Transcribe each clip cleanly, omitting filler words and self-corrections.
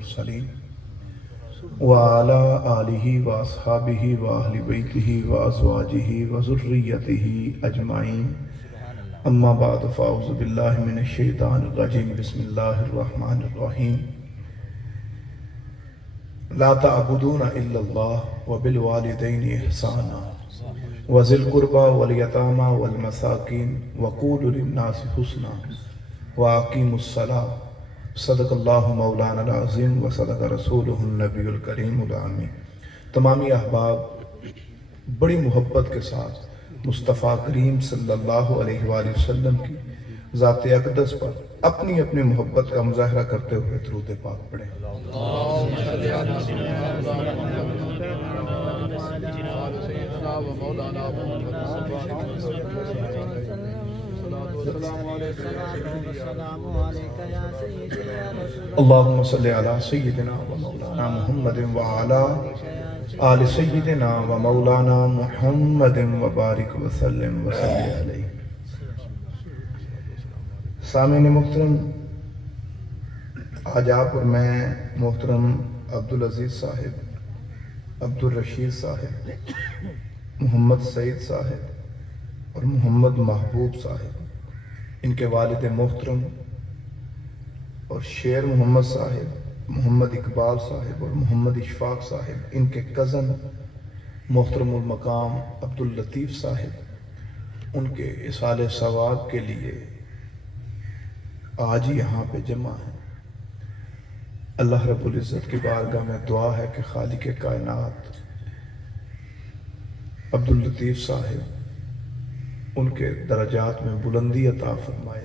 المرسلين وعلى آله وأصحابه وأهل بيته وأزواجه وذريته أجمعين أما بعد فأعوذ بالله من الشيطان الرجيم بسم الله الرحمن الرحيم لا تعبدون إلا الله وبالوالدين إحسانا وذي القربى واليتامى والمساكين وقولوا للناس حسنا وأقيموا الصلاة صدق اللہ مولانا العظیم وصدق رسولہ النبی الکریم العامی۔ تمامی احباب بڑی محبت کے ساتھ مصطفیٰ کریم صلی اللہ علیہ وآلہ وسلم کی ذات اقدس پر اپنی اپنی محبت کا مظاہرہ کرتے ہوئے درود پاک پڑھیں۔ اللہم صلی علی سیدنا و مولانا محمد وعلی آل سیدنا و مولانا محمد وبارک وسلم وصلی علیہ۔ سامعین محترم، آج آپ اور میں محترم عبدالعزیز صاحب، عبدالرشید صاحب، محمد سعید صاحب اور محمد محبوب صاحب، ان کے والد محترم اور شیر محمد صاحب، محمد اقبال صاحب اور محمد اشفاق صاحب، ان کے کزن محترم المقام عبداللطیف صاحب، ان کے اصالِ ثواب کے لیے آج یہاں پہ جمع ہیں۔ اللہ رب العزت کی بارگاہ میں دعا ہے کہ خالق کائنات عبداللطیف صاحب ان کے درجات میں بلندی عطا فرمائے۔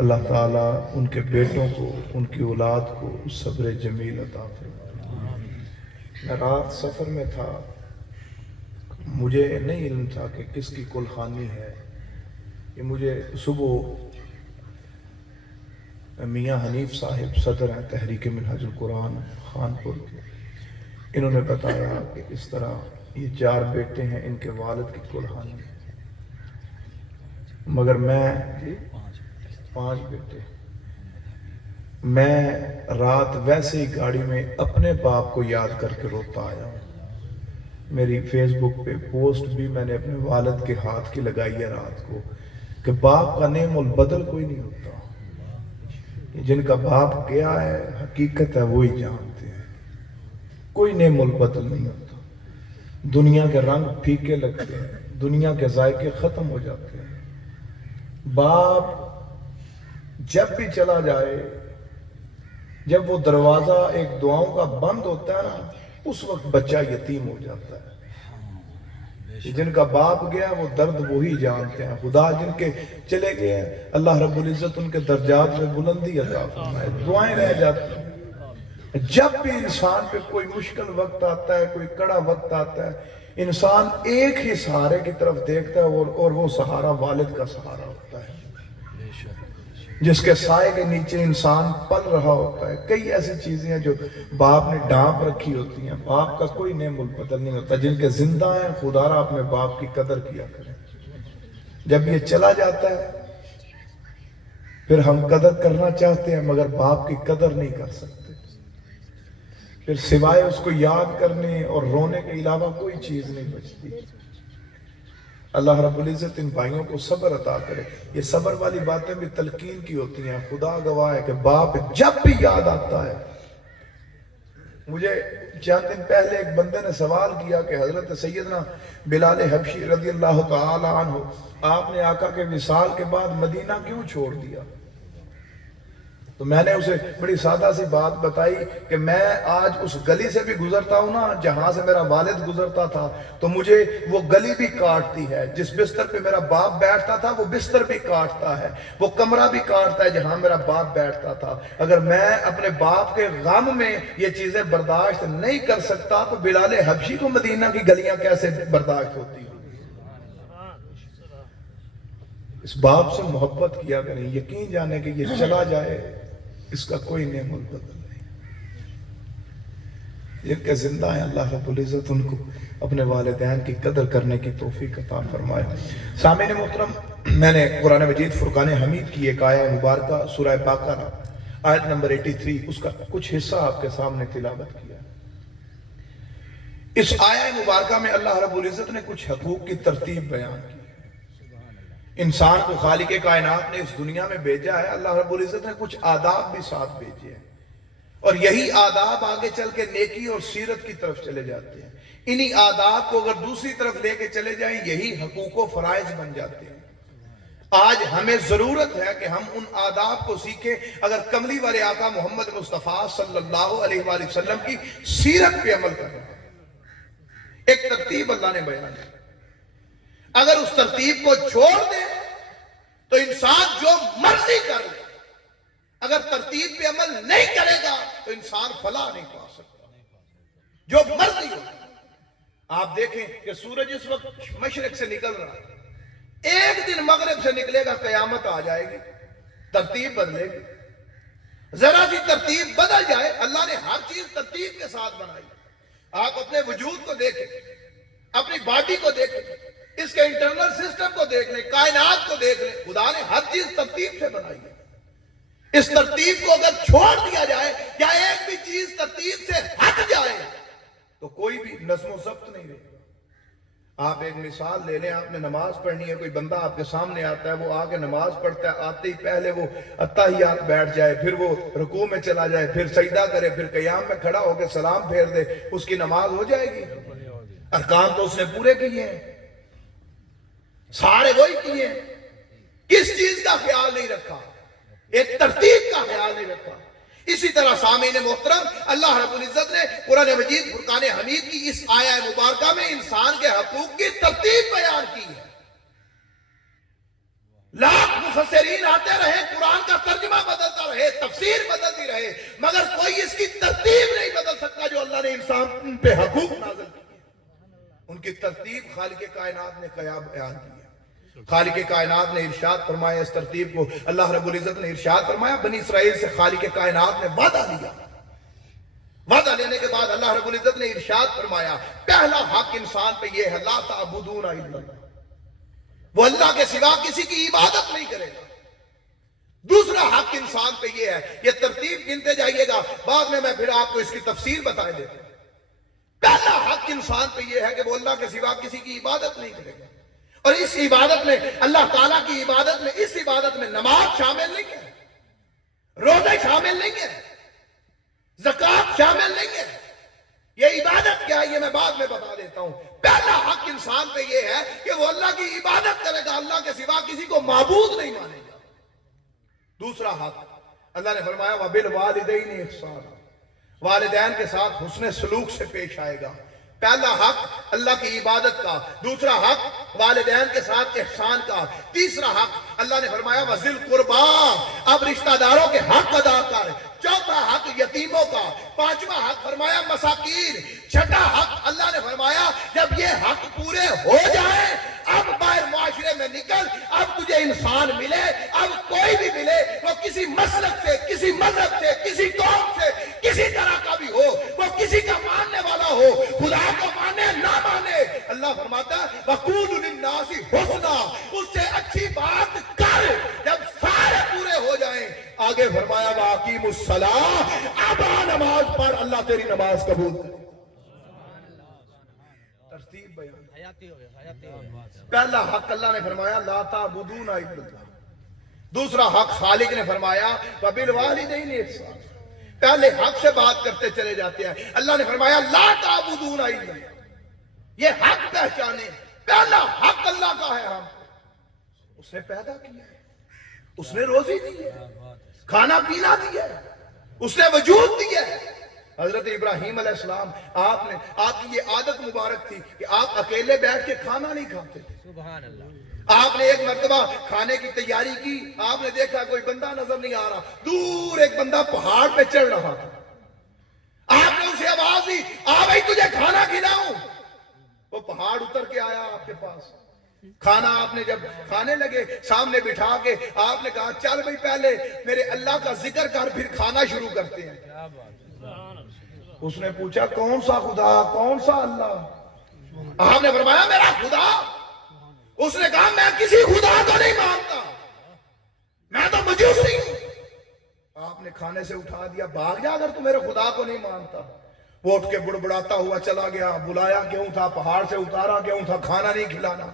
اللہ تعالیٰ ان کے بیٹوں کو، ان کی اولاد کو صبر جمیل عطا فرمائے۔ میں رات سفر میں تھا، مجھے نہیں علم تھا کہ کس کی کل خوانی ہے۔ یہ مجھے صبح میاں حنیف صاحب صدر ہیں تحریک منہاج القرآن خانپور کے، انہوں نے بتایا کہ اس طرح یہ 4 بیٹے ہیں، ان کے والد کی کل خوانی ہے، مگر میں 5 بیٹے، میں رات ویسے ہی گاڑی میں اپنے باپ کو یاد کر کے روتا آیا ہوں۔ میری فیس بک پہ پوسٹ بھی میں نے اپنے والد کے ہاتھ کی لگائی ہے رات کو کہ باپ کا نعم البدل کوئی نہیں ہوتا، جن کا باپ کیا ہے حقیقت ہے وہی جانتے ہیں، کوئی نعم البدل نہیں ہوتا۔ دنیا کے رنگ پھیکے لگتے ہیں، دنیا کے ذائقے ختم ہو جاتے ہیں۔ باپ جب بھی چلا جائے، جب وہ دروازہ ایک دعاؤں کا بند ہوتا ہے نا، اس وقت بچہ یتیم ہو جاتا ہے۔ جن کا باپ گیا وہ درد وہی جانتے ہیں۔ خدا جن کے چلے گئے ہیں، اللہ رب العزت ان کے درجات میں بلندی عطا فرمائے۔ دعائیں رہ جاتی ہیں۔ جب بھی انسان پہ کوئی مشکل وقت آتا ہے، کوئی کڑا وقت آتا ہے، انسان ایک ہی سہارے کی طرف دیکھتا ہے اور وہ سہارا والد کا سہارا ہوتا ہے، جس کے سائے کے نیچے انسان پل رہا ہوتا ہے۔ کئی ایسی چیزیں ہیں جو باپ نے ڈھانپ رکھی ہوتی ہیں، باپ کا کوئی نعم البدل نہیں ہوتا۔ جن کے زندہ ہیں خدا را اپنے باپ کی قدر کیا کریں۔ جب یہ چلا جاتا ہے پھر ہم قدر کرنا چاہتے ہیں مگر باپ کی قدر نہیں کر سکتے، پھر سوائے اس کو یاد کرنے اور رونے کے علاوہ کوئی چیز نہیں بچتی۔ اللہ رب العزت ان بھائیوں کو صبر عطا کرے۔ یہ صبر والی باتیں بھی تلقین کی ہوتی ہیں۔ خدا گواہ ہے کہ باپ جب بھی یاد آتا ہے۔ مجھے چند دن پہلے ایک بندے نے سوال کیا کہ حضرت سیدنا بلال حبشی رضی اللہ تعالی عنہ، آپ نے آقا کے وصال کے بعد مدینہ کیوں چھوڑ دیا؟ تو میں نے اسے بڑی سادہ سی بات بتائی کہ میں آج اس گلی سے بھی گزرتا ہوں نا جہاں سے میرا والد گزرتا تھا، تو مجھے وہ گلی بھی کاٹتی ہے، جس بستر پہ میرا باپ بیٹھتا تھا وہ بستر بھی کاٹتا ہے، وہ کمرہ بھی کاٹتا ہے جہاں میرا باپ بیٹھتا تھا۔ اگر میں اپنے باپ کے غم میں یہ چیزیں برداشت نہیں کر سکتا تو بلال حبشی کو مدینہ کی گلیاں کیسے برداشت ہوتی ہوں؟ اس باپ سے محبت کیا کریں، یقین جانے کہ یہ چلا جائے اس کا کوئی نعم البدل نہیں۔ جن کے زندہ ہیں اللہ رب العزت ان کو اپنے والدین کی قدر کرنے کی توفیق عطا فرمائے۔ سامعین محترم، میں نے قرآن مجید فرقان حمید کی ایک آیہ مبارکہ سورہ بقرہ آیت نمبر 83 اس کا کچھ حصہ آپ کے سامنے تلاوت کیا۔ اس آیہ مبارکہ میں اللہ رب العزت نے کچھ حقوق کی ترتیب بیان کی ہے۔ انسان کو خالق کائنات نے اس دنیا میں بھیجا ہے، اللہ رب العزت نے کچھ آداب بھی ساتھ بھیجے ہیں، اور یہی آداب آگے چل کے نیکی اور سیرت کی طرف چلے جاتے ہیں۔ انہی آداب کو اگر دوسری طرف لے کے چلے جائیں یہی حقوق و فرائض بن جاتے ہیں۔ آج ہمیں ضرورت ہے کہ ہم ان آداب کو سیکھیں اگر کملی والے آقا محمد مصطفیٰ صلی اللہ علیہ وآلہ وسلم کی سیرت پہ عمل کر رہے ہیں۔ ایک ترتیب اللہ نے بیان کی، اگر اس ترتیب کو چھوڑ دے تو انسان جو مرضی کر لے، اگر ترتیب پہ عمل نہیں کرے گا تو انسان فلاح نہیں پا سکتا، جو مرضی ہو۔ آپ دیکھیں کہ سورج اس وقت مشرق سے نکل رہا ہے، ایک دن مغرب سے نکلے گا قیامت آ جائے گی، ترتیب بدلے گی۔ ذرا سی ترتیب بدل جائے، اللہ نے ہر چیز ترتیب کے ساتھ بنائی۔ آپ اپنے وجود کو دیکھیں، اپنی باڈی کو دیکھیں، اس کے انٹرنل سسٹم کو دیکھ لیں، کائنات کو دیکھ لیں، خدا نے ہر چیز ترتیب سے بنائی ہے۔ اس ترتیب کو اگر چھوڑ دیا جائے یا ایک بھی چیز ترتیب سے ہٹ جائے تو کوئی بھی نظم و ضبط نہیں رہے گا۔ آپ ایک مثال لے لیں، آپ نے نماز پڑھنی ہے، کوئی بندہ آپ کے سامنے آتا ہے، وہ آگے نماز پڑھتا ہے، آتے ہی پہلے وہ اتحیات بیٹھ جائے، پھر وہ رکوع میں چلا جائے، پھر سجدہ کرے، پھر قیام میں کھڑا ہو کے سلام پھیر دے، اس کی نماز ہو جائے گی؟ ارکان تو اس نے پورے کیے ہیں، سارے وہی کیے ہیں، کس چیز کا خیال نہیں رکھا؟ ایک ترتیب کا خیال نہیں رکھا۔ اسی طرح سامعین محترم، اللہ رب العزت نے قرآن مجید فرقان حمید کی اس آیہ مبارکہ میں انسان کے حقوق کی ترتیب بیان کی ہے۔ لاکھ مفسرین آتے رہے، قرآن کا ترجمہ بدلتا رہے، تفسیر بدلتی رہے، مگر کوئی اس کی ترتیب نہیں بدل سکتا جو اللہ نے انسان پہ حقوق نازل کیے۔ ان کی ترتیب خالق کائنات نے کیا بیان کی ہے۔ خالق کائنات نے ارشاد فرمایا، اس ترتیب کو اللہ رب العزت نے ارشاد فرمایا، بنی اسرائیل سے خالق کائنات نے وعدہ لیا۔ وعدہ لینے کے بعد اللہ رب العزت نے ارشاد فرمایا، پہلا حق انسان پہ یہ ہے، لا تعبدون الا اللہ، وہ اللہ کے سوا کسی کی عبادت نہیں کرے گا۔ دوسرا حق انسان پہ یہ ہے، یہ ترتیب گنتے جائیے گا، بعد میں پھر آپ کو اس کی تفسیر بتا دیتا ہوں۔ پہلا حق انسان پہ یہ ہے کہ وہ اللہ کے سوا کسی کی عبادت نہیں کرے گا، اور اس عبادت میں، اللہ تعالیٰ کی عبادت میں، اس عبادت میں نماز شامل نہیں ہے، روزے شامل نہیں ہے، زکوٰۃ شامل نہیں ہے۔ یہ عبادت کیا ہے یہ میں بعد میں بتا دیتا ہوں۔ پہلا حق انسان پہ یہ ہے کہ وہ اللہ کی عبادت کرے گا، اللہ کے سوا کسی کو معبود نہیں مانے گا۔ دوسرا حق اللہ نے فرمایا، وَبِالْوَالِدَيْنِ إِحْسَانًا، والدین کے ساتھ حسن سلوک سے پیش آئے گا۔ پہلا حق اللہ کی عبادت کا، دوسرا حق والدین کے ساتھ احسان کا، تیسرا حق اللہ نے فرمایا وَذِي الْقُرْبَىٰ، اب رشتہ داروں کے حق ادا کر، چوتھا حق یتیموں کا، پانچواں حق فرمایا مساکین، چھٹا حق اللہ نے فرمایا جب یہ حق پورے ہو جائیں اب باہر معاشرے میں نکل، اب تجھے انسان ملے، اب کوئی بھی ملے، وہ کسی مسلک سے، کسی مذہب سے، کسی قوم سے، کسی طرح کا بھی ہو، وہ کسی کا ماننے والا ہو، خدا کو مانے نہ مانے، اللہ فرماتا ہے وَقُولُوا لِلنَّاسِ حُسْنًا، اس سے اچھی بات کر۔ جب سارے پورے ہو جائیں آگے فرمایا وَأَقِیمُوا الصَّلَاةَ، اب نماز پڑھ، اللہ تیری نماز قبول کرے۔ ترتیب بیان، پہلا حق اللہ نے فرمایا لا تعبدون الا اللہ، دوسرا حق خالق نے فرمایا وبالوالدین احسان۔ پہلے حق سے بات کرتے چلے جاتے ہیں، اللہ نے فرمایا لا تعبدون الا اللہ، یہ حق پہچانے، پہلا حق اللہ کا ہے، ہم اس نے پیدا کیا ہے، اس نے روزی دی ہے، کھانا پینا دیا ہے، اس نے وجود دیا ہے۔ حضرت ابراہیم علیہ السلام، آپ کی یہ عادت مبارک تھی کہ آپ اکیلے بیٹھ کے کھانا نہیں کھاتے تھے۔ سبحان اللہ۔ آپ نے ایک مرتبہ کھانے کی تیاری کی، آپ نے دیکھا کوئی بندہ نظر نہیں آ رہا، دور ایک بندہ پہاڑ پہ چڑھ رہا تھا، آپ نے اسے آواز دی آ بھائی تجھے کھانا کھلاؤں، وہ پہاڑ اتر کے آیا آپ کے پاس، کھانا آپ نے جب کھانے لگے سامنے بٹھا کے آپ نے کہا چل بھائی پہلے میرے اللہ کا ذکر کر پھر کھانا شروع کرتے ہیں۔ اس نے پوچھا کون سا خدا، کون سا اللہ؟ آپ نے فرمایا میرا خدا۔ اس نے کہا میں کسی خدا کو نہیں مانتا، میں تو مجوسی ہوں۔ آپ نے کھانے سے اٹھا دیا، بھاگ جا اگر تو میرے خدا کو نہیں مانتا۔ وہ اٹھ کے بڑبڑاتا ہوا چلا گیا، بلایا کیوں تھا، پہاڑ سے اتارا کیوں تھا، کھانا نہیں کھلانا۔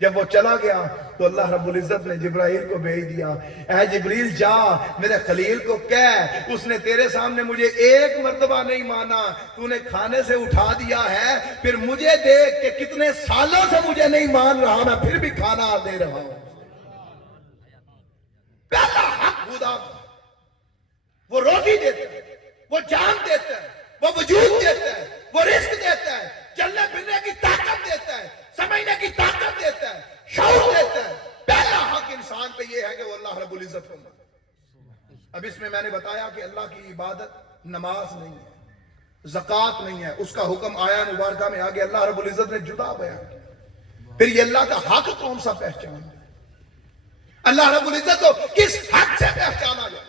جب وہ چلا گیا تو اللہ رب العزت نے جبرائیل کو بھیج دیا، اے جبریل جا میرے خلیل کو کہہ، اس نے تیرے سامنے مجھے ایک مرتبہ نہیں مانا، تو نے کھانے سے اٹھا دیا ہے، پھر مجھے دیکھ کہ کتنے سالوں سے مجھے نہیں مان رہا، میں پھر بھی کھانا دے رہا ہوں۔ پہلا حق خدا کا، وہ روزی دیتا ہے، وہ جان دیتا ہے، وہ وجود دیتا ہے، وہ رزق دیتا ہے، چلنے پھرنے کی طاقت دیتا ہے، سمجھنے کی طاقت دیتا ہے، شعور دیتا ہے۔ پہلا حق انسان پہ یہ ہے کہ وہ اللہ رب العزت کو مانے۔ اب اس میں نے بتایا کہ اللہ کی عبادت نماز نہیں ہے، زکوٰۃ نہیں ہے، اس کا حکم آیا مبارکہ میں آگے اللہ رب العزت نے جدا بیان کیا۔ پھر یہ اللہ کا حق کون سا پہچان ہے، اللہ رب العزت کو کس حق سے پہچانا جائے؟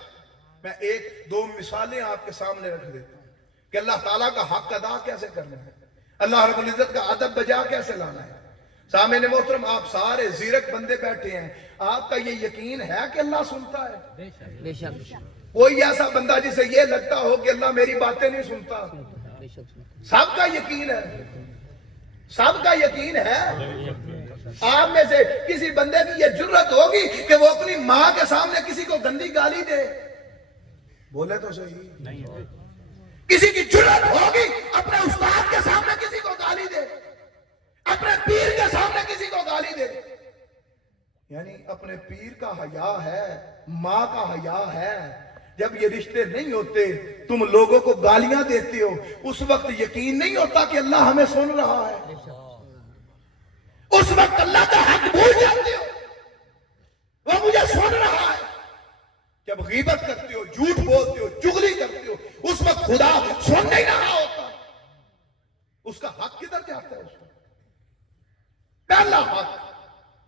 میں ایک دو مثالیں آپ کے سامنے رکھ دیتا ہوں کہ اللہ تعالیٰ کا حق ادا کیسے کرنا ہے، اللہ رب العزت کا ادب بجا کیسے لانا ہے۔ سامعین محترم، آپ سارے زیرک بندے بیٹھے ہیں، آپ کا یہ یقین ہے کہ اللہ سنتا ہے؟ بے شک کوئی ایسا بندہ جسے یہ لگتا ہو کہ اللہ میری باتیں نہیں سنتا؟ بے شک سب کا یقین ہے، سب کا یقین ہے۔ آپ میں سے کسی بندے کی یہ جرت ہوگی کہ وہ اپنی ماں کے سامنے کسی کو گندی گالی دے؟ بولے تو صحیح۔ کسی کی جرت ہوگی اپنے استاد کے سامنے کسی کو گالی دے، اپنے پیر کے سامنے کسی کو گالی دے؟ یعنی اپنے پیر کا حیا ہے، ماں کا حیا ہے۔ جب یہ رشتے نہیں ہوتے تم لوگوں کو گالیاں دیتے ہو، اس وقت یقین نہیں ہوتا کہ اللہ ہمیں سن رہا ہے، اس وقت اللہ کا حق بھول جاتے ہو، وہ مجھے سن رہا ہے۔ جب غیبت کرتے ہو، جھوٹ بولتے ہو، چغلی کرتے ہو، اس وقت خدا سن نہیں رہا ہوتا، اس کا حق کدھر جاتا ہے؟ اس وقت پہلا حق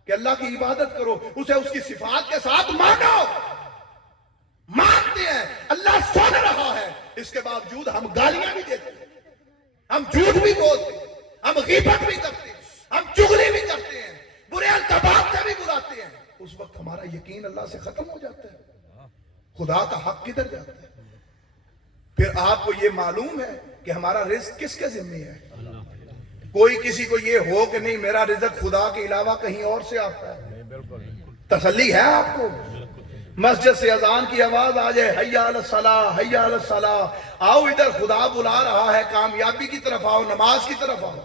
کہ اللہ کی عبادت کرو، اسے اس کی صفات کے ساتھ مانو۔ مانتے ہیں اللہ سن رہا ہے، اس کے باوجود ہم گالیاں بھی دیتے ہیں، ہم جھوٹ بھی بولتے ہیں، ہم غیبت بھی کرتے ہیں، ہم چغلی بھی کرتے ہیں، برے القابات سے بھی بلاتے ہیں۔ اس وقت ہمارا یقین اللہ سے ختم ہو جاتا ہے، خدا کا حق کدھر جاتا ہے؟ پھر آپ کو یہ معلوم ہے کہ ہمارا رزق کس کے ذمہ ہے؟ کوئی کسی کو یہ ہو کہ نہیں میرا رزق خدا کے علاوہ کہیں اور سے آتا ہے، تسلی ہے آپ کو؟ مسجد سے اذان کی آواز آ جائے، حیا علی الصلاۃ، حیا علی الصلاۃ، آؤ ادھر خدا بلا رہا ہے، کامیابی کی طرف آؤ، نماز کی طرف آؤ۔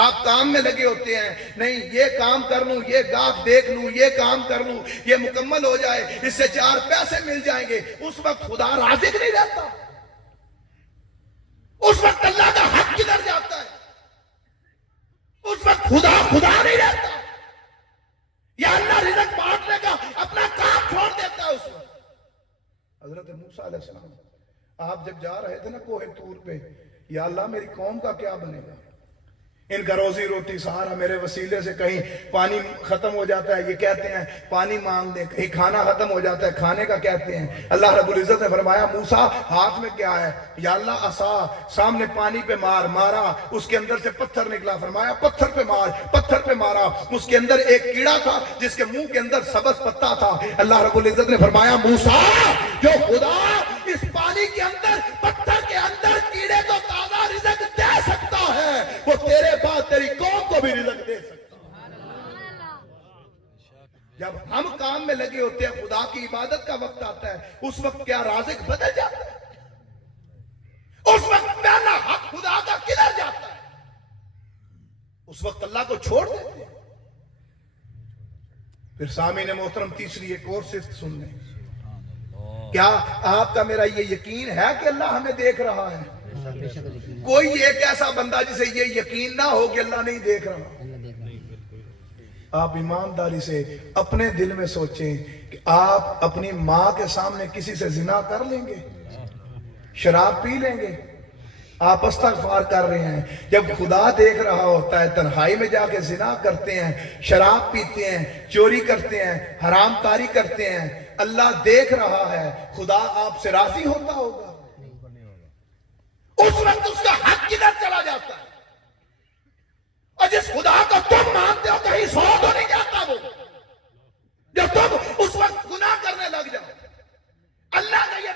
آپ کام میں لگے ہوتے ہیں، نہیں یہ کام کر لوں، یہ گاہک دیکھ لوں، یہ کام کر لوں، یہ مکمل ہو جائے، اس سے 4 پیسے مل جائیں گے، اس وقت خدا رازق نہیں رہتا، اس وقت اللہ کا حق کدھر جاتا ہے؟ اس وقت خدا نہیں رہتا، یا اللہ رزق بانٹنے کا اپنا کام چھوڑ دیتا ہے۔ اس وقت حضرت موسیٰ علیہ السلام آپ جب جا رہے تھے نا کوہ طور پہ، یا اللہ میری قوم کا کیا بنے گا، ان کا روزی روٹی سہارا میرے وسیلے سے، کہیں پانی ختم ہو جاتا ہے یہ کہتے ہیں پانی مانگ دیں، کہیں کھانا ختم ہو جاتا ہے کھانے کا کہتے ہیں۔ اللہ رب العزت نے فرمایا موسیٰ ہاتھ میں کیا ہے؟ یا اللہ عصا، سامنے پانی پہ مارا، اس کے اندر سے پتھر نکلا، فرمایا پتھر پہ مار، پتھر پہ مارا، اس کے اندر ایک کیڑا تھا جس کے منہ کے اندر سبز پتا تھا۔ اللہ رب العزت نے فرمایا موسیٰ، جو خدا اس پانی کے اندر پتھر کے اندر کیڑے کو تازہ رزق دے سکتا ہے، وہ تیرے بعد تیری قوم کو بھی رزق دے سکتا ہے۔ جب ہم کام میں لگے ہوتے ہیں، خدا کی عبادت کا وقت آتا ہے، اس وقت کیا رازق بدل جاتا ہے؟ اس وقت پہلا حق خدا کا کدھر جاتا ہے؟ اس وقت اللہ کو چھوڑ دیتے ہیں۔ پھر سامعین محترم تیسری ایک اور صفت سن لیں، کیا آپ کا میرا یہ یقین ہے کہ اللہ ہمیں دیکھ رہا ہے؟ کوئی ایک ایسا بندہ جسے یہ یقین نہ ہو کہ اللہ نہیں دیکھ رہا۔ آپ ایمانداری سے اپنے دل میں سوچیں کہ آپ اپنی ماں کے سامنے کسی سے زنا کر لیں گے، شراب پی لیں گے، آپ استغفار کر رہے ہیں، جب خدا دیکھ رہا ہوتا ہے تنہائی میں جا کے زنا کرتے ہیں، شراب پیتے ہیں، چوری کرتے ہیں، حرام کاری کرتے ہیں، اللہ دیکھ رہا ہے، خدا آپ سے راضی ہوتا ہوگا؟ اس وقت اس کا حق کدھر چلا جاتا ہے؟ اور جس خدا کو تم مانتے ہو کہیں سو تو نہیں جاتا وہ، جب تم اس وقت گناہ کرنے لگ جاؤ۔ اللہ کا یہ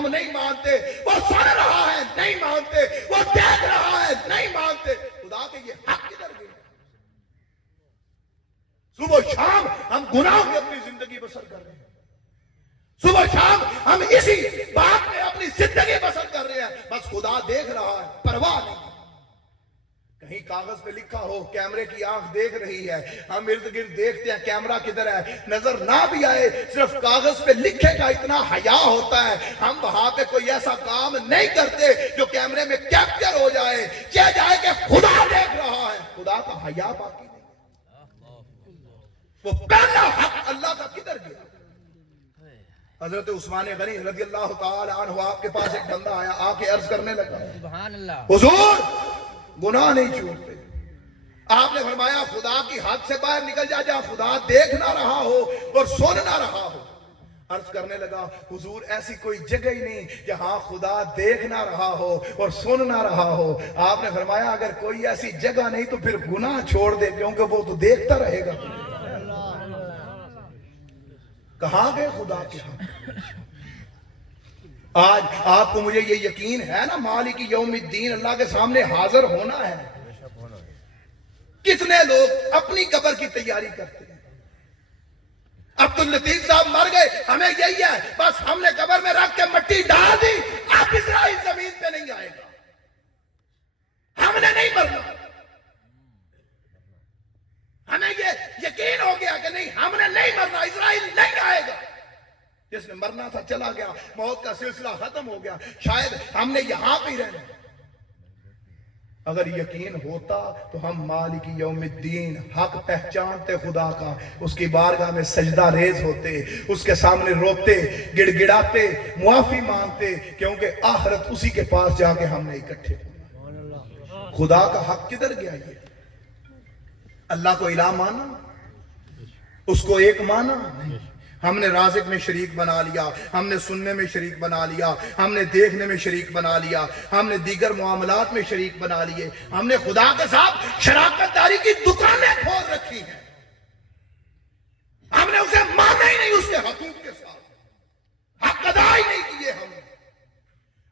ہم نہیں مانتے، وہ سن رہا ہے نہیں مانتے، وہ دیکھ رہا ہے نہیں مانتے، خدا کے یہ حق کدھر گئے؟ صبح و شام ہم گناہوں میں اپنی زندگی بسر کر رہے ہیں، صبح شام ہم اسی بات میں اپنی زندگی بسر کر رہے ہیں، بس خدا دیکھ رہا ہے، پرواہ نہیں۔ کہیں کاغذ پہ لکھا ہو، کیمرے کی آنکھ دیکھ رہی ہے، ہم ارد گرد دیکھتے ہیں کیمرہ کدھر ہے، نظر نہ بھی آئے، صرف کاغذ پہ لکھے کا اتنا حیا ہوتا ہے، ہم وہاں پہ کوئی ایسا کام نہیں کرتے جو کیمرے میں کیپچر ہو جائے، کیا جائے کہ خدا دیکھ رہا ہے، خدا کا حیا باقی نہیں۔ وہ پہلا حق اللہ کا کدھر گیا؟ حضرت عثمان غنی رضی اللہ تعالی عنہ آپ کے پاس ایک بندہ آیا، آ کے عرض کرنے لگا، سبحان اللہ، حضور گناہ نہیں چھوڑتے۔ آپ نے فرمایا خدا کی حد سے باہر نکل جا، جہاں خدا دیکھ نہ رہا ہو اور سن نہ رہا ہو۔ عرض کرنے لگا، حضور ایسی کوئی جگہ ہی نہیں جہاں خدا دیکھ نہ رہا ہو اور سن نہ رہا ہو۔ آپ نے فرمایا اگر کوئی ایسی جگہ نہیں تو پھر گناہ چھوڑ دے، کیونکہ وہ تو دیکھتا رہے گا۔ کہاں گئے خدا کے حق؟ آج آپ کو مجھے یہ یقین ہے نا، مالک یوم الدین اللہ کے سامنے حاضر ہونا ہے۔ کتنے لوگ اپنی قبر کی تیاری کرتے ہیں؟ عبداللطیف صاحب مر گئے، ہمیں یہی ہے بس ہم نے قبر میں رکھ کے مٹی ڈال دی، اب اسرائیل زمین پہ نہیں آئے گا، ہم نے نہیں مرنا۔ ہمیں یہ یقین ہو گیا کہ نہیں ہم نے نہیں مرنا، اسرائیل نہیں آئے گا۔ جس نے مرنا تھا چلا گیا، موت کا سلسلہ ختم ہو گیا، شاید ہم نے یہاں پہ رہنا۔ اگر یقین ہوتا تو ہم مالک یوم الدین حق پہچانتے خدا کا، اس کی بارگاہ میں سجدہ ریز ہوتے، اس کے سامنے روتے، گڑ گڑاتے، معافی مانگتے، کیونکہ آخرت اسی کے پاس جا کے ہم نے اکٹھے ہونا۔ خدا کا حق کدھر گیا؟ یہ اللہ کو الہ مانا، اس کو ایک مانا، ہم نے رازق میں شریک بنا لیا، ہم نے سننے میں شریک بنا لیا، ہم نے دیکھنے میں شریک بنا لیا، ہم نے دیگر معاملات میں شریک بنا لیے، ہم نے خدا کے ساتھ شراکت داری کی دکانیں کھول رکھی ہیں، ہم نے اسے مانا ہی نہیں، اس کے حقوق کے ساتھ حق ادا ہی نہیں کیے،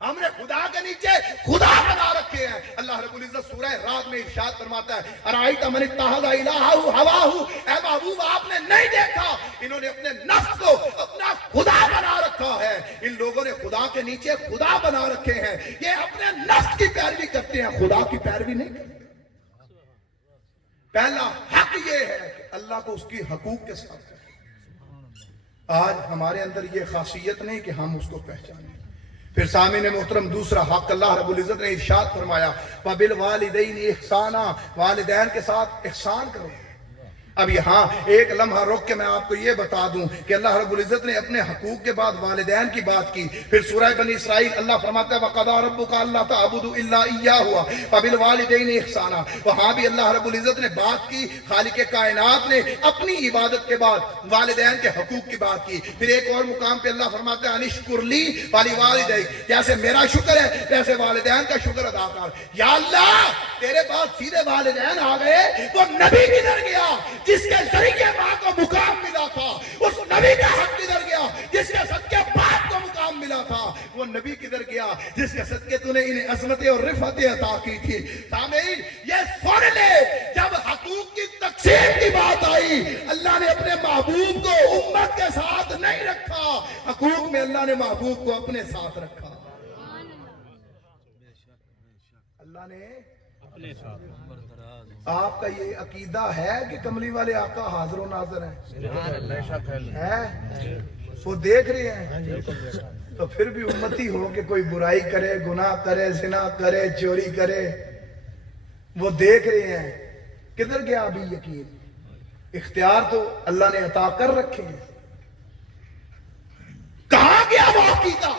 ہم نے خدا کے نیچے خدا بنا رکھے ہیں۔ اللہ رب العزت سورہ رات میں ارشاد فرماتا ہے، ارائیت من اتخذ الہہ ہواہ، اے محبوب آپ نے نہیں دیکھا انہوں نے اپنے نفس کو اپنا خدا بنا رکھا ہے۔ ان لوگوں نے خدا کے نیچے خدا بنا رکھے ہیں، یہ اپنے نفس کی پیروی کرتے ہیں، خدا کی پیروی نہیں کرتے۔ پہلا حق یہ ہے کہ اللہ کو اس کی حقوق کے ساتھ۔ آج ہمارے اندر یہ خاصیت نہیں کہ ہم اس کو پہچانیں۔ پھر سامعین محترم دوسرا حق اللہ رب العزت نے ارشاد فرمایا، وَبِالْوَالِدَيْنِ احسانا، والدین کے ساتھ احسان کرو۔ اب یہاں ایک لمحہ روک کے میں آپ کو یہ بتا دوں کہ اللہ رب العزت نے اپنے حقوق کے بعد والدین کی بات کی، پھر سورہ بنی اسرائیل اللہ فرماتا ہے وَقَضَىٰ رَبُّكَ أَلَّا تَعْبُدُوا إِلَّا إِيَّاهُ وَبِالْوَالِدَيْنِ إِحْسَانًا۔ وہاں بھی اللہ رب العزت نے بات کی، خالق کائنات نے اپنی عبادت کے بعد والدین کے حقوق کی بات کی۔ پھر ایک اور مقام پہ اللہ فرماتا ہے انشکر لی وَلِوَالِدَيْكَ، جیسے میرا شکر ہے ویسے والدین کا شکر ادا کر۔ یا اللہ تیرے پاس سیدھے والدین آ گئے، وہ نبی کدھر گیا جس کے ذریعے ماں کو مقام ملا تھا؟ اس نبی کا حق کدھر گیا جس کے صدقے باپ کو مقام ملا تھا؟ وہ نبی کدھر گیا جس کے صدقے تو نے انہیں عظمتیں اور رفعتیں عطا کی تھی؟ سامعین یہ سن لے، جب حقوق کی تقسیم کی بات آئی اللہ نے اپنے محبوب کو امت کے ساتھ نہیں رکھا، حقوق میں اللہ نے محبوب کو اپنے ساتھ رکھا۔ اللہ نے اپنے ساتھ۔ آپ کا یہ عقیدہ ہے کہ کملی والے آقا حاضر و ناظر ہیں؟ وہ دیکھ رہے ہیں، تو پھر بھی امتی ہو کہ کوئی برائی کرے، گناہ کرے، زنا کرے، چوری کرے، وہ دیکھ رہے ہیں۔ کدھر گیا ابھی یقین؟ اختیار تو اللہ نے عطا کر رکھے ہیں، کہاں گیا وہ عقیدہ؟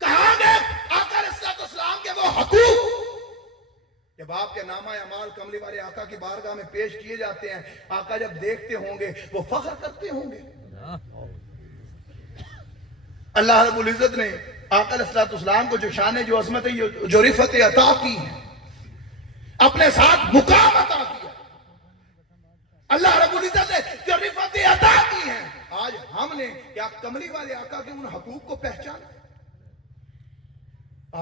کہاں گئے آقا علیہ السلام کے وہ حقوق؟ جب آپ کے نامہ اعمال کملی والے آقا کی بارگاہ میں پیش کیے جاتے ہیں، آقا جب دیکھتے ہوں گے وہ فخر کرتے ہوں گے۔ اللہ رب العزت نے آقا علیہ السلام کو جو شان، جو عظمت، جو رفعت عطا کی ہے، اپنے ساتھ مقام عطا کیا۔ اللہ رب العزت نے جو رفعت عطا کی ہے، آج ہم نے کیا کملی والے آقا کے ان حقوق کو پہچانا؟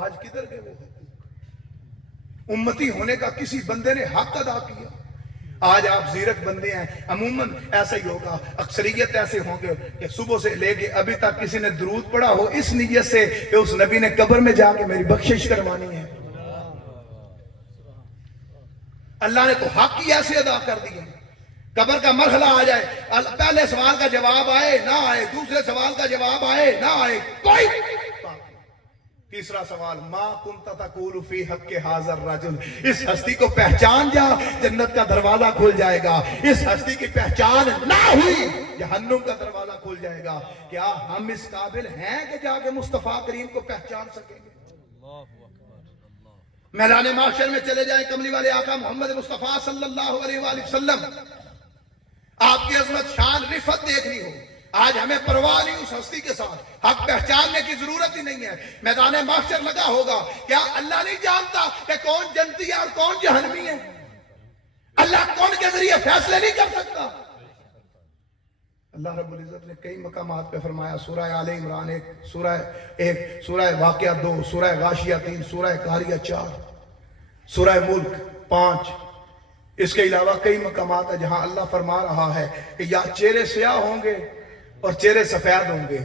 آج کدھر گئے وہ حقوق؟ امتی ہونے کا کسی بندے نے حق ادا کیا؟ آج آپ زیرک بندے ہیں، عموماً ایسا ہی ہوگا، اکثریت ایسے ہوں گے کہ صبح سے لے کے ابھی تک کسی نے درود پڑھا ہو اس نیت سے کہ اس نبی نے قبر میں جا کے میری بخشش کروانی ہے۔ اللہ نے تو حق ہی ایسے ادا کر دیے، قبر کا مرحلہ آ جائے، پہلے سوال کا جواب آئے نہ آئے، دوسرے سوال کا جواب آئے نہ آئے، کوئی تیسرا سوال، ما کنت تقول فی حق حاضر رجل، اس ہستی کو پہچان جا جنت کا دروازہ کھل جائے گا، اس ہستی کی پہچان نہ ہوئی جہنم کا دروازہ کھل جائے گا۔ کیا ہم اس قابل ہیں کہ جا کے مصطفیٰ کریم کو پہچان سکیں گے؟ میدان محشر میں چلے جائیں، کملی والے آقا محمد مصطفیٰ صلی اللہ علیہ وآلہ وسلم، آپ کی عظمت شان رفت دیکھنی ہو، آج ہمیں پرواہ نہیں اس ہستی کے ساتھ، حق پہچاننے کی ضرورت ہی نہیں ہے۔ میدان محشر لگا ہوگا، کیا اللہ نہیں جانتا کہ کون جنتی ہے اور کون جہنمی ہے؟ اللہ کون کے ذریعے فیصلے نہیں کر سکتا؟ اللہ رب العزت نے کئی مقامات پہ فرمایا، سورہ آل عمران 1، سورہ واقعہ 2، سورہ غاشیہ 3، سورہ قاریہ 4، سورہ ملک 5۔ اس کے علاوہ کئی مقامات ہیں جہاں اللہ فرما رہا ہے کہ یا چہرے سیاہ ہوں گے اور چہرے سفید ہوں گے،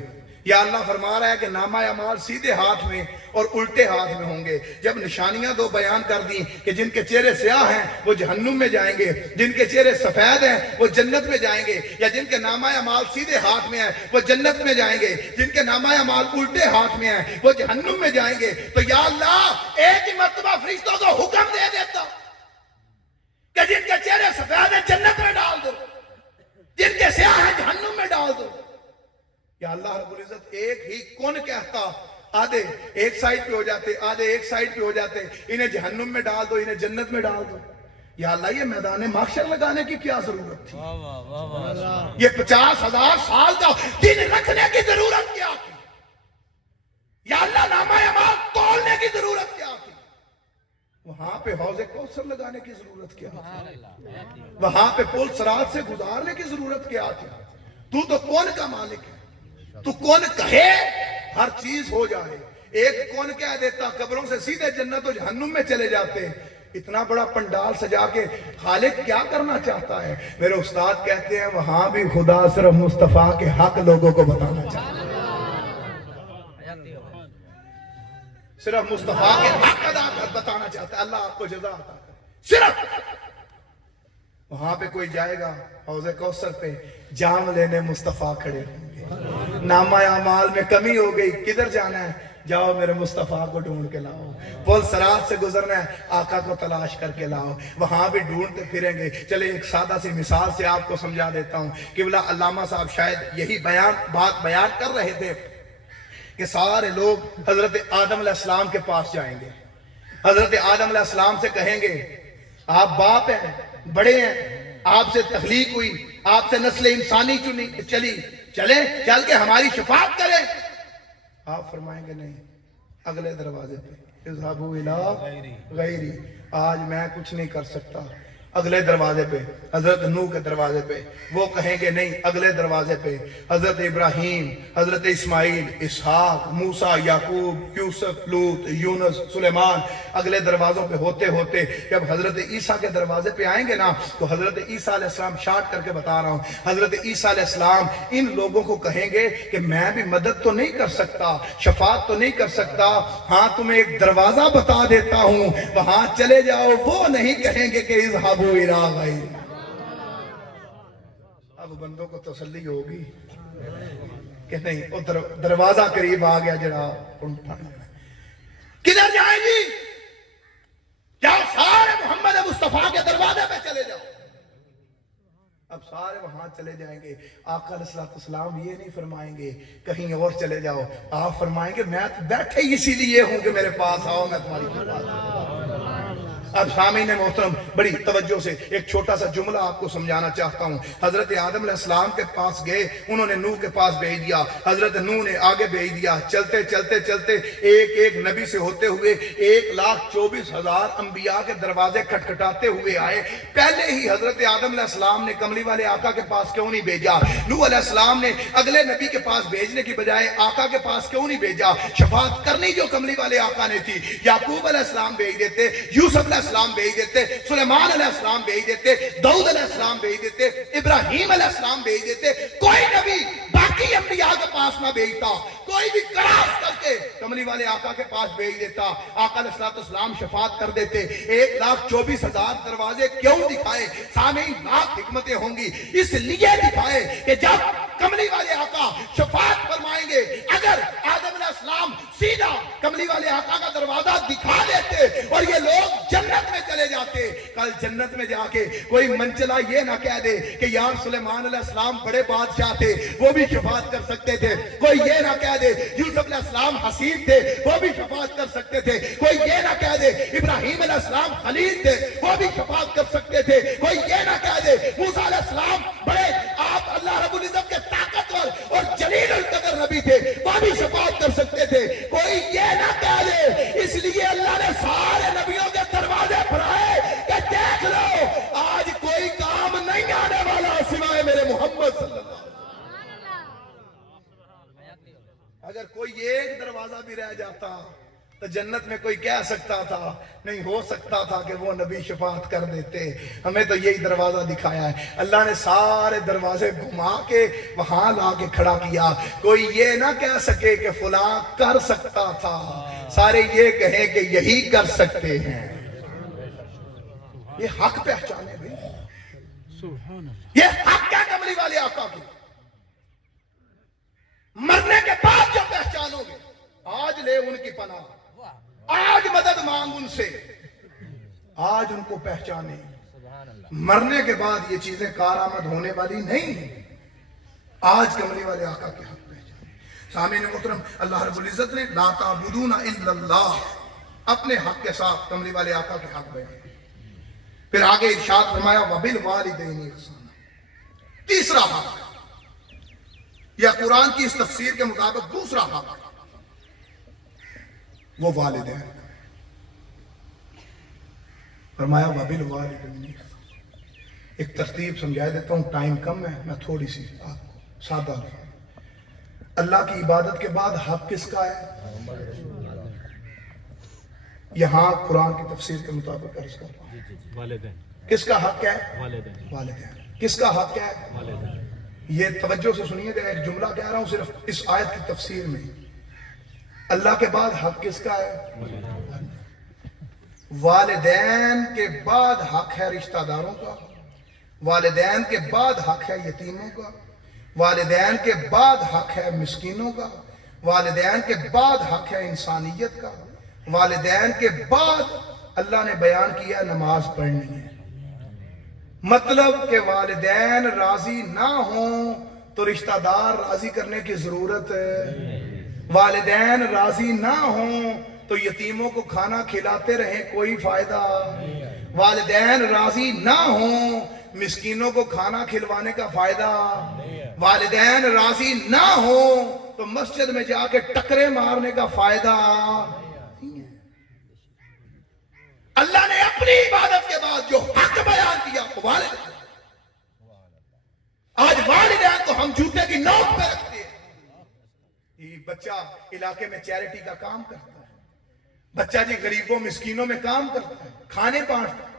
یا اللہ فرما رہا ہے کہ نامہ اعمال سیدھے ہاتھ میں اور الٹے ہاتھ میں ہوں گے۔ جب نشانیاں دو بیان کر دیں کہ جن کے چہرے سیاہ ہیں وہ جہنم میں جائیں گے، جن کے چہرے سفید ہیں وہ جنت میں جائیں گے، یا جن کے نامہ اعمال سیدھے ہاتھ میں ہیں وہ جنت میں جائیں گے، جن کے نامہ اعمال الٹے ہاتھ میں ہیں وہ جہنم میں جائیں گے، تو یا اللہ ایک ہی مرتبہ فرشتوں کو حکم دے دیتا کہ جن کے چہرے سفید ہیں جنت میں ڈال دو، جن کے سیاہ ہیں جہنم میں ڈال دو۔ یا اللہ رب العزت ایک ہی کون کہتا، آدھے ایک سائیڈ پہ ہو جاتے، آدھے ایک سائیڈ پہ ہو جاتے، انہیں جہنم میں ڈال دو، انہیں جنت میں ڈال دو۔ یا اللہ یہ میدان محشر لگانے کی کیا ضرورت تھی؟ یہ 50,000 سال کا دن رکھنے کی ضرورت کیا تھی؟ یا اللہ نامہ اعمال تولنے کی ضرورت کیا تھی؟ وہاں پہ حوض کوثر لگانے کی ضرورت کیا تھی؟ وہاں پہ پل صراط سے گزارنے کی ضرورت کیا تھی؟ تو کون کا مالک ہے؟ تو کون کہے ہر چیز ہو جائے؟ ایک کون کہہ دیتا قبروں سے سیدھے جنت و جہنم میں چلے جاتے؟ اتنا بڑا پنڈال سجا کے خالق کیا کرنا چاہتا ہے؟ میرے استاد کہتے ہیں وہاں بھی خدا صرف مصطفیٰ کے حق لوگوں کو بتانا چاہتا ہے، صرف مصطفیٰ کے حق ادا کر بتانا چاہتا ہے۔ اللہ آپ کو جزا عطا کرے۔ صرف وہاں پہ کوئی جائے گا حوض کوثر پہ، جام لینے مصطفیٰ کھڑے ہوں گے، نامہ اعمال میں کمی ہو گئی، کدھر جانا ہے؟ جاؤ میرے مصطفیٰ کو ڈھونڈ کے لاؤ، پل صراط سے گزرنا ہے آقا کو تلاش کر کے لاؤ، وہاں بھی ڈھونڈتے پھریں گے۔ چلے ایک سادہ سی مثال سے آپ کو سمجھا دیتا ہوں، قبلہ علامہ صاحب شاید یہی بات بیان کر رہے تھے کہ سارے لوگ حضرت آدم علیہ السلام کے پاس جائیں گے، حضرت آدم علیہ السلام سے کہیں گے آپ باپ ہیں، بڑے ہیں، آپ سے تخلیق ہوئی، آپ سے نسل انسانی چلی، چل کے ہماری شفاعت کریں۔ آپ فرمائیں گے نہیں، اگلے دروازے پہ اذهبوا الى غیری، آج میں کچھ نہیں کر سکتا۔ اگلے دروازے پہ حضرت نوح کے دروازے پہ وہ کہیں گے نہیں، اگلے دروازے پہ حضرت ابراہیم، حضرت اسماعیل، اسحاق، موسیٰ، یعقوب، یوسف، لوط، یونس، سلیمان، اگلے دروازوں پہ ہوتے ہوتے جب حضرت عیسیٰ کے دروازے پہ آئیں گے نا تو حضرت عیسیٰ علیہ السلام شارٹ کر کے بتا رہا ہوں، حضرت عیسیٰ علیہ السلام ان لوگوں کو کہیں گے کہ میں بھی مدد تو نہیں کر سکتا، شفاعت تو نہیں کر سکتا، ہاں تمہیں ایک دروازہ بتا دیتا ہوں، وہاں چلے جاؤ۔ وہ نہیں کہیں گے کہ اذهبوا الى غیری۔ اب بندوں کو تسلی ہوگی کہ نہیں، وہ دروازہ قریب آ گیا جڑا کدھر جائیں گی؟ جاؤ سارے محمد مصطفیٰ کے دروازے پہ چلے جاؤ۔ اب سارے وہاں چلے جائیں گے، آقا علیہ السلام یہ نہیں فرمائیں گے کہیں اور چلے جاؤ، آپ فرمائیں گے میں بیٹھے اسی لیے ہوں کہ میرے پاس آؤ، میں تمہاری بات کروں۔ اب سامعین محترم بڑی توجہ سے ایک چھوٹا سا جملہ آپ کو سمجھانا چاہتا ہوں. حضرت آدم علیہ السلام کے پاس گئے, انہوں نے نوح کے پاس بھیج دیا, حضرت نوح نے آگے بھیج دیا. چلتے چلتے چلتے ایک ایک نبی سے ہوتے ہوئے 1,24,000 انبیاء کے دروازے کھٹکھٹاتے ہوئے آئے. پہلے ہی حضرت آدم علیہ السلام نے کملی والے آقا کے پاس کیوں نہیں بھیجا؟ نوح علیہ السلام نے اگلے نبی کے پاس بھیجنے کی بجائے آقا کے پاس کیوں نہیں بھیجا؟ شفاعت کرنی جو کملی والے آقا نے تھی. یعقوب علیہ السلام بھیج دیتے, یوسف علیہ السلام بھیج دیتے, سلیمان علیہ السلام بھیج دیتے, داؤد علیہ السلام بھیج دیتے, ابراہیم علیہ السلام بھیج دیتے. کوئی نبی باقی انبیاء کے پاس نہ بھیجتا, کوئی بھی کراس کر کے کملی والے آقا کے پاس بھیج دیتا. آقا علیہ السلام شفاعت کر دیتے. 1,24,000 دروازے کیوں دکھائے؟ سامعین بات حکمتیں ہوں گی, اس لیے دکھائے کہ جب کملی والے آقا شفاعت فرمائیں گے, اگر آدم علیہ السلام سیدھا کملی والے آقا کا دروازہ دکھا دیتے اور یہ لوگ جنت میں چلے جاتے, کل جنت میں جا کے کوئی منچلا یہ نہ کہہ دے کہ یار سلیمان علیہ السلام بڑے بادشاہ تھے, وہ بھی شفاعت کر سکتے تھے. کوئی یہ نہ کہہ دے یوسف علیہ السلام حسین تھے, وہ بھی شفاعت کر سکتے تھے. کوئی یہ نہ کہہ دے ابراہیم علیہ السلام خلیل تھے, وہ بھی شفاعت کر سکتے تھے. کوئی یہ نہ کہہ دے موسیٰ علیہ السلام بڑے آپ اللہ رب العزت کے طاقتور اور جلیل القدر نبی تھے, وہ بھی شفاعت کر سکتے تھے. کوئی یہ نہ کہہ دے, اس لیے اللہ نے سارے نبیوں کے دروازے بھرائے کہ دیکھ لو آج کوئی کام نہیں آنے والا سوائے میرے محمد صلی اللہ علیہ وسلم. اگر کوئی ایک دروازہ بھی رہ جاتا تو جنت میں کوئی کہہ سکتا تھا, نہیں ہو سکتا تھا کہ وہ نبی شفاعت کر دیتے. ہمیں تو یہی دروازہ دکھایا ہے. اللہ نے سارے دروازے گھما کے وہاں لا کے کھڑا کیا. کوئی یہ نہ کہہ سکے کہ فلاں کر سکتا تھا, سارے یہ کہیں کہ یہی کر سکتے ہیں. یہ حق پہچانے بھی, یہ حق ہے کملی والے آقا کی. مرنے کے بعد جو پہچانو گے, آج لے ان کی پناہ, آج مدد مانگ ان سے, آج ان کو پہچانے. مرنے کے بعد یہ چیزیں کارآمد ہونے والی نہیں ہیں. آج کملی والے آقا کے حق پہچانے. سامعین محترم, اللہ رب العزت نے لا تعبدون الا اللہ اپنے حق کے ساتھ کملی والے آقا کے حق بیان. پھر آگے ارشاد فرمایا وبالوالدین احسانا. تیسرا حق, یا قرآن کی اس تفسیر کے مطابق دوسرا حق, وہ والدین. فرمایا وبالوالدین. ایک ترتیب سمجھا دیتا ہوں, ٹائم کم ہے, میں تھوڑی سی آپ کو سادہ. اللہ کی عبادت کے بعد حق کس کا ہے؟ یہاں قرآن کی تفسیر کے مطابق عرض کرتا ہوں, والدین. کس کا حق ہے؟ والدین. کس کا حق ہے؟ والدین. یہ توجہ سے سنیے گا, ایک جملہ کہہ رہا ہوں صرف اس آیت کی تفسیر میں. اللہ کے بعد حق کس کا ہے؟ والدین کے بعد حق ہے رشتہ داروں کا, والدین کے بعد حق ہے یتیموں کا, والدین کے بعد حق ہے مسکینوں کا, والدین کے بعد حق ہے انسانیت کا, والدین کے بعد اللہ نے بیان کیا نماز پڑھنی ہے. مطلب کہ والدین راضی نہ ہوں تو رشتہ دار راضی کرنے کی ضرورت ہے. والدین راضی نہ ہوں تو یتیموں کو کھانا کھلاتے رہیں, کوئی فائدہ. والدین راضی نہ ہوں مسکینوں کو کھانا کھلوانے کا فائدہ. والدین راضی نہ ہوں تو مسجد میں جا کے ٹکرے مارنے کا فائدہ. اللہ نے اپنی عبادت کے بعد جو حق بیان کیا والدین. آج والدین کو ہم جوتے کی نوک پہ رکھتے ہیں. یہ بچہ علاقے میں چیریٹی کا کام کرتا ہے, بچہ جی غریبوں مسکینوں میں کام کرتا ہے, کھانے بانٹتا ہے,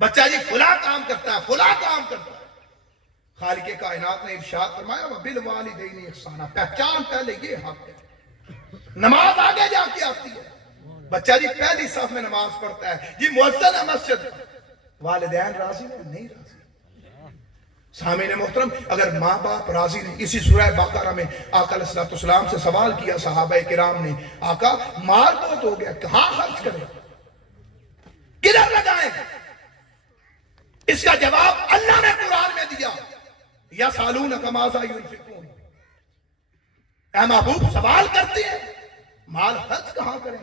بچہ جی فلاں کام کرتا ہے, فلاں کام کرتا ہے. خالق کائنات نے ارشاد فرمایا وبالوالدین احسانا. پہچان پہلے یہ حق ہے, نماز آگے جا کے آتی ہے. بچہ جی پہلی صف میں نماز پڑھتا ہے, جی مؤذن ہے مسجد. والدین راضی نہیں راضی. سامعین محترم, اگر ماں باپ راضی نہیں, اسی سورہ بقرہ میں آقا علیہ السلام سے سوال کیا صحابہ کرام نے, آقا مال بہت ہو گیا, کہاں خرچ کریں, کدھر لگائیں؟ اس کا جواب اللہ نے قرآن میں دیا, یسألونک ماذا ينفقون. اے محبوب سوال کرتے ہیں مال خرچ کہاں کریں.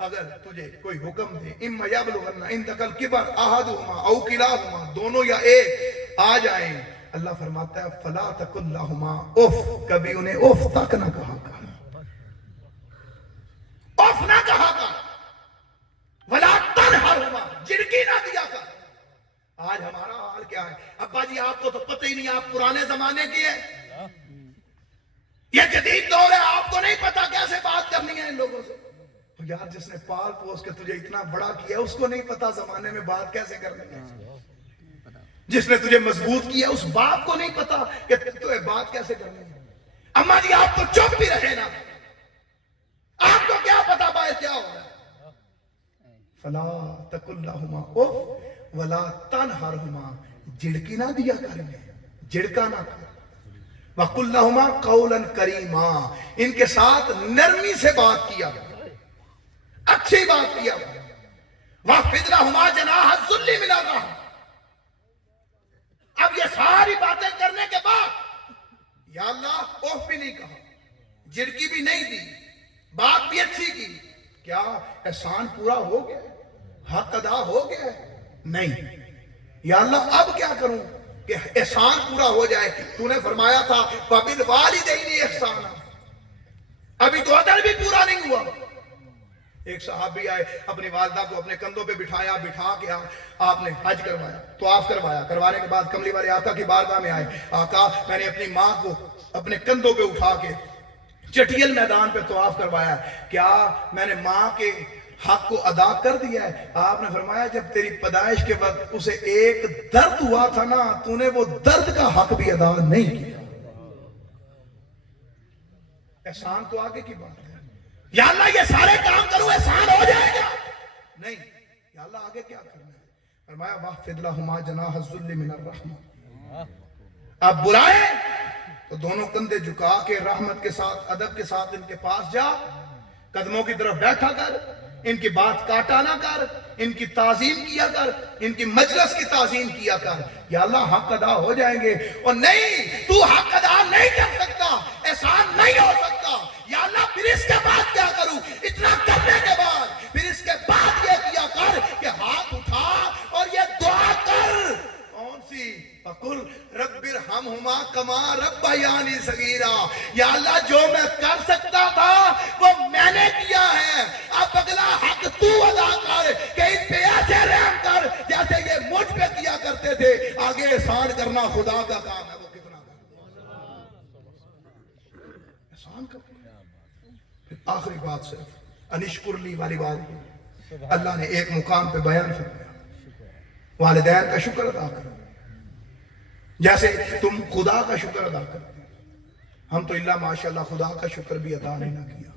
اگر تجھے کوئی حکم دے اما یبلغن عندکل کبر احدہما او کلاہما، دونوں یا ایک آ جائیں، اللہ فرماتا ہے فلا تقل لہما اف، کبھی انہیں اف تک نہ کہا کر، اف نہ کہا کر، ولا تنہرہما، جھڑکی نہ دیا کر۔ آج ہمارا حال کیا ہے؟ ابا جی آپ کو تو پتہ ہی نہیں، آپ پرانے زمانے کی ہے، یہ جدید دور ہے، آپ کو نہیں پتا کیسے بات کرنی ہے ان لوگوں سے۔ یار جس نے پال پوس کے تجھے اتنا بڑا کیا اس کو نہیں پتا زمانے میں بات کیسے کرنی ہے، جس نے تجھے مضبوط کیا اس باپ کو نہیں پتا کہ تجھے بات کیسے کرنی ہے۔ اما جی آپ تو چپ بھی رہے نا، آپ کو کیا پتا باہر کیا ہو رہا ہے۔ فلا تقل لہما اف ولا تنہرہما، جھڑکی نہ دیا کر، جھڑکا نہ کر، وقل لہما قولا کریما، ان کے ساتھ نرمی سے بات کیا، اچھی بات کیا، وَخْفِضْ لَهُمَا جَنَاحَ الذُّلِّ مِنَ الرَّحْمَةِ۔ اب یہ ساری باتیں کرنے کے بعد یا اللہ اوف بھی نہیں کہا، جھڑکی بھی نہیں دی، بات بھی اچھی کی، کیا احسان پورا ہو گیا، حق ادا ہو گیا؟ نہیں۔ یا اللہ اب کیا کروں کہ احسان پورا ہو جائے؟ تو نے فرمایا تھا وَبِالْوَالِدَيْنِ احسانا، ابھی تو عدل بھی پورا نہیں ہوا۔ ایک صحابی آئے، اپنی والدہ کو اپنے کندھوں پہ بٹھایا، بٹھا کے آپ نے حج کروایا، طواف کروایا، کروانے کے بعد کملی والے آقا کی بارگاہ میں آئے، آقا میں نے اپنی ماں کو اپنے کندھوں پہ اٹھا کے چٹیل میدان پہ طواف کروایا، کیا میں نے ماں کے حق کو ادا کر دیا ہے؟ آپ نے فرمایا جب تیری پیدائش کے وقت اسے ایک درد ہوا تھا نا، تو نے وہ درد کا حق بھی ادا نہیں کیا۔ احسان تو آگے کی بات ہے، یا اللہ یہ سارے کام کروں احسان ہو جائے گا؟ نہیں، یا اللہ آگے کیا کرنا ہے؟ فرمایا وَخْفِضْ لَهُمَا جَنَاحَ الذُّلِّ مِنَ الرَّحْمَةِ، اب بلائے تو دونوں کندھے جھکا کے رحمت کے ساتھ، ادب کے ساتھ ان کے پاس جا، قدموں کی طرف بیٹھا کر، ان کی بات کاٹا نہ کر، ان کی تعظیم کیا کر، ان کی مجلس کی تعظیم کیا کر، یا اللہ حق ادا ہو جائیں گے۔ اور نہیں، تو حق ادا نہیں کر سکتا، احسان نہیں ہو سکتا، یا اللہ پھر اس کے بعد کیا کروں؟ اتنا کرنے کے بعد پھر اس کے بعد یہ کیا کر کہ ہاتھ اٹھا اور یہ دعا کر، کون سی؟ فَقُلْ رَبِّ ارْحَمْهُمَا كَمَا رَبَّيَانِي صَغِيرًا، یا اللہ جو میں کر سکتا تھا وہ میں نے کیا ہے، اب اگلا حق تو ادا کر کہ ان پہ ایسے رحم کر جیسے یہ مجھ پہ کیا کرتے تھے۔ آگے احسان کرنا خدا کا کام ہے، وہ کتنا احسان کرنا۔ پھر آخری بات صرف انشکر لی والی بات اللہ نے ایک مقام پہ بیان فرمایا، والدین کا شکر ادا کرو جیسے تم خدا کا شکر ادا کرتے ہیں۔ ہم تو اللہ ماشاءاللہ خدا کا شکر بھی ادا نہیں نہ کیا۔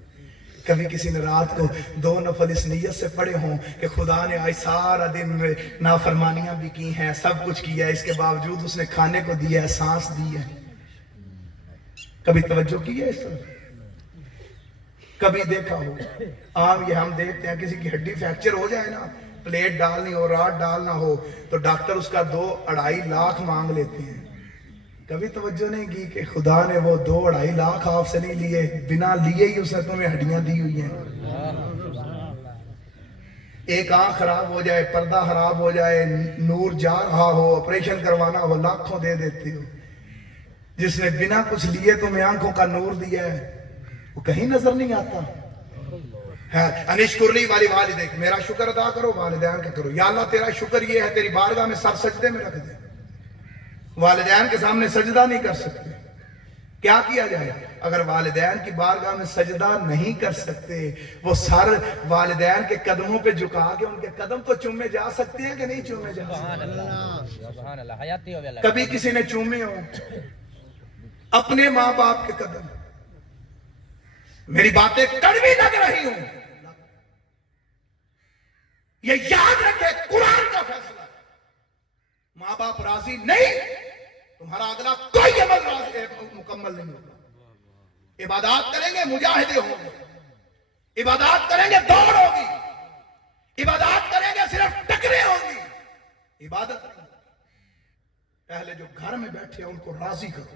کبھی کسی نے رات کو 2 نفل اس نیت سے پڑھے ہوں کہ خدا نے آج سارا دن میں نافرمانیاں بھی کی ہیں، سب کچھ کیا ہے، اس کے باوجود اس نے کھانے کو دیا ہے، سانس دی ہے۔ کبھی توجہ کی ہے اس طرح؟ کبھی دیکھا ہو؟ عام یہ ہم دیکھتے ہیں کسی کی ہڈی فریکچر ہو جائے نا، پلیٹ ڈالنی ہو، راڈ ڈالنا ہو تو ڈاکٹر اس کا 2-2.5 لاکھ مانگ لیتے ہیں۔ کبھی توجہ نہیں کی کہ خدا نے وہ 2-2.5 لاکھ آپ سے نہیں لیے، بنا لیے ہی اس نے تمہیں ہڈیاں دی ہوئی ہیں۔ ایک آنکھ خراب ہو جائے، پردہ خراب ہو جائے، نور جا رہا ہو، آپریشن کروانا ہو، لاکھوں دے دیتے ہو۔ جس نے بنا کچھ لیے تمہیں آنکھوں کا نور دیا ہے وہ کہیں نظر نہیں آتا ہے۔ انشکر لی والی والدین، میرا شکر ادا کرو، والدین کا کرو۔ یا اللہ تیرا شکر یہ ہے تیری بارگاہ میں سر سجدے میں رکھ دے، والدین کے سامنے سجدہ نہیں کر سکتے، کیا کیا جائے؟ اگر والدین کی بارگاہ میں سجدہ نہیں کر سکتے، وہ سر والدین کے قدموں پہ جھکا کے ان کے قدم کو چومے جا سکتے ہیں کہ نہیں چومے جا سکتے؟ کبھی کسی نے چومے ہو اپنے ماں باپ کے قدم؟ میری باتیں کڑوی لگ رہی ہوں، یہ یاد رکھے قرآن کا فیصلہ ہے، ماں باپ راضی نہیں، تمہارا اگلا کوئی عمل مکمل نہیں ہوگا۔ عبادات کریں گے مجاہدے ہوں گے، عبادات کریں گے دوڑ ہوگی، عبادات کریں گے صرف ٹکرے ہوں گی، عبادت پہلے جو گھر میں بیٹھے ہیں ان کو راضی کرو،